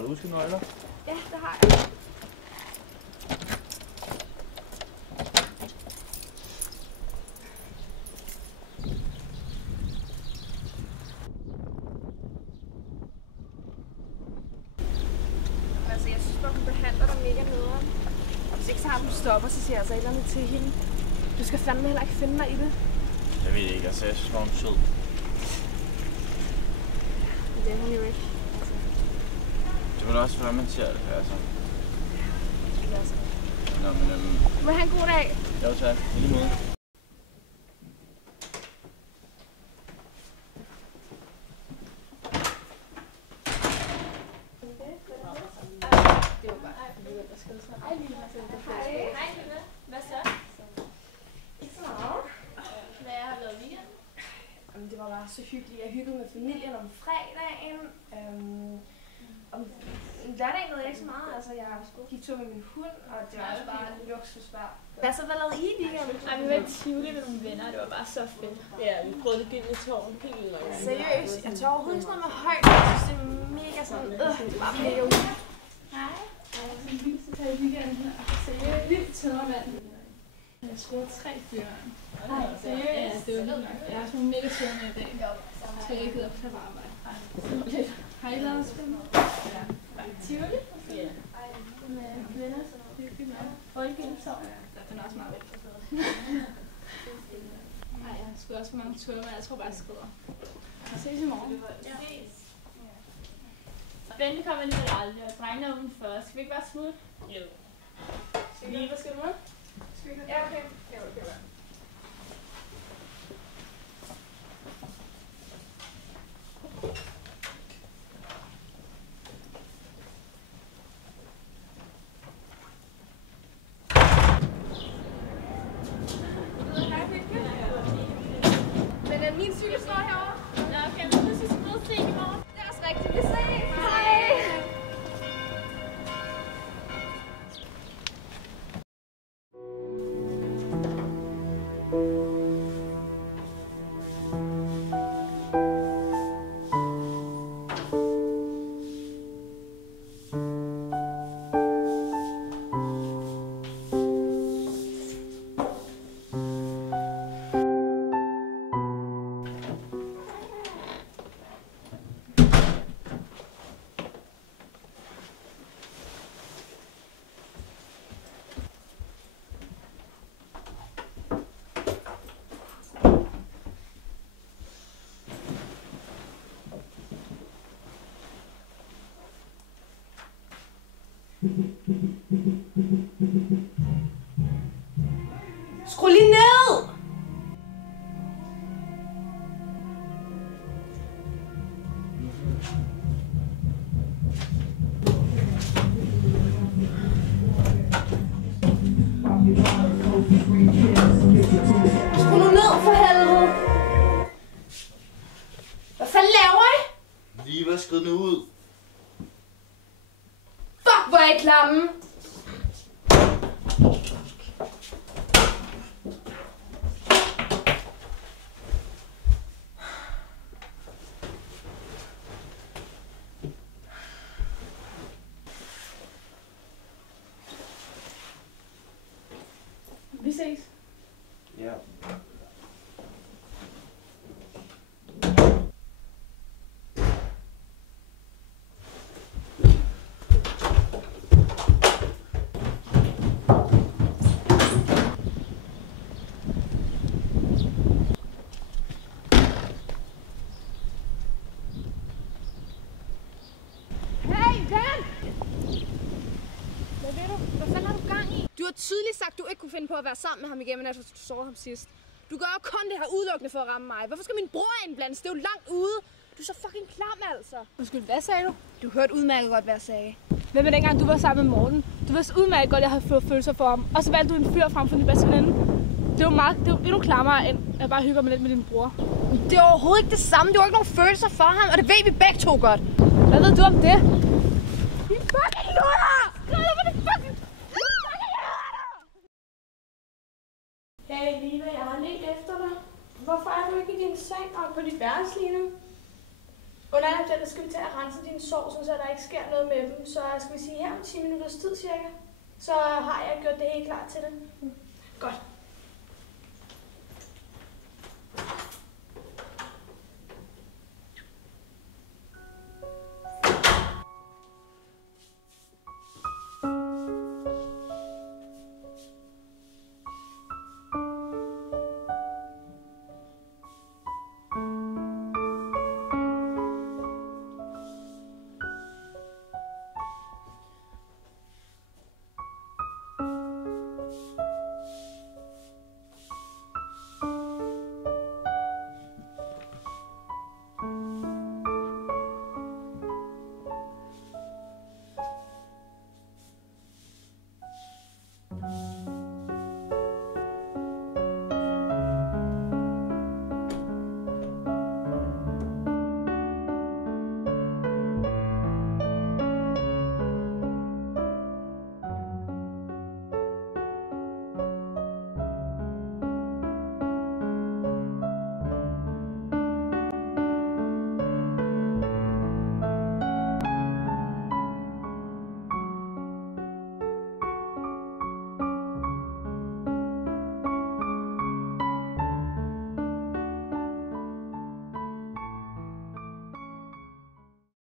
Har du husket nøgler? Ja, det har jeg. Altså, jeg synes bare, hun behandler dig mega nederen. Hvis ikke så har hun stopper, så siger jeg altså et eller andet til hende. Du skal fandme heller ikke finde dig i det. Jeg ved ikke, altså jeg synes, hun er sød. Men det er hun jo ikke. Altså. Det vil også være, man ser det, altså. Det er altså. Nå, men Må have en god dag. Jo tak, i lige måde. Det var bare så hyggeligt. Jeg hyggede med familien om fredagen. Om lørdagen lavede jeg ikke så meget. Altså, jeg gik tur med min hund, og det var også bare luksusvær. Hvad lavede I i weekenden? Vi var i Tivoli med nogle venner, og det var bare så fedt. Ja, vi prøvede det gyldne tårn helt langt. Seriøst, jeg tør overhovedet ikke sådan noget med højt. Jeg synes, det er mega sådan, det var mega ude. Hej. Jeg er så tager i weekenden her. Seriøst, vildt tømmermand. Jeg skruede 3 fyre. Seriøst? Ja, det var vildt nok. Jeg har sådan en mega tur med i dag. Så jeg ikke gider op til at arbejde. Har I lavet spil? Ja. Tivoli? Ja. Med venner, så hyggeligt med. Folkegildetårn. Den er også meget væk. Nej, jeg har sgu også mange ture, men jeg tror bare, jeg skrider. Vi ses i morgen. Ja. Benny kommer alligevel aldrig, og drengene er uden først. Skal vi ikke bare smutte? Jo. Lige, hvad skal du med? Ja, okay. Ja, okay. Men min cykel står herovre. Nå, okay, men så skal vi se i morgen. Det er også rigtigt. Vi ses. Hej. Skru lige ned! Skru nu ned for helvede! Hvad fanden laver I? Lige vasket den ud. Fuck, hvor er I klamme! Vi ses. Ja. Hey, Dan! Hvad ved du? Hvad fanden har du gang i? Du har tydeligt sagt, at du ikke kunne finde på at være sammen med ham igen, efter du så ham sidst. Du gør jo kun det her udelukkende for at ramme mig. Hvorfor skal min bror indblandes? Det er jo langt ude. Du er så fucking klam, altså. Undskyld, hvad sagde du? Du hørte udmærket godt, hvad jeg sagde. Hvem er dengang, du var sammen med Morten? Du vidste udmærket godt, at jeg havde fået følelser for ham. Og så valgte du en fyr frem for din bedste veninde. Det var endnu klammere, end at bare hygge mig lidt med din bror. Det er overhovedet ikke det samme. Du har ikke nogen følelser for ham, og det ved vi begge to godt. Hvad ved du om det? Din fucking lutter! Hvad er det fucking... Hey Liva, jeg har lidt efter dig. Hvorfor er du ikke i din seng og på dit værelse lige nu? Under alle omstændigheder skal vi til at rense dine sår, så der ikke sker noget med dem. Så skal vi sige her om 10 minutters tid cirka, så har jeg gjort det helt klar til det. Godt.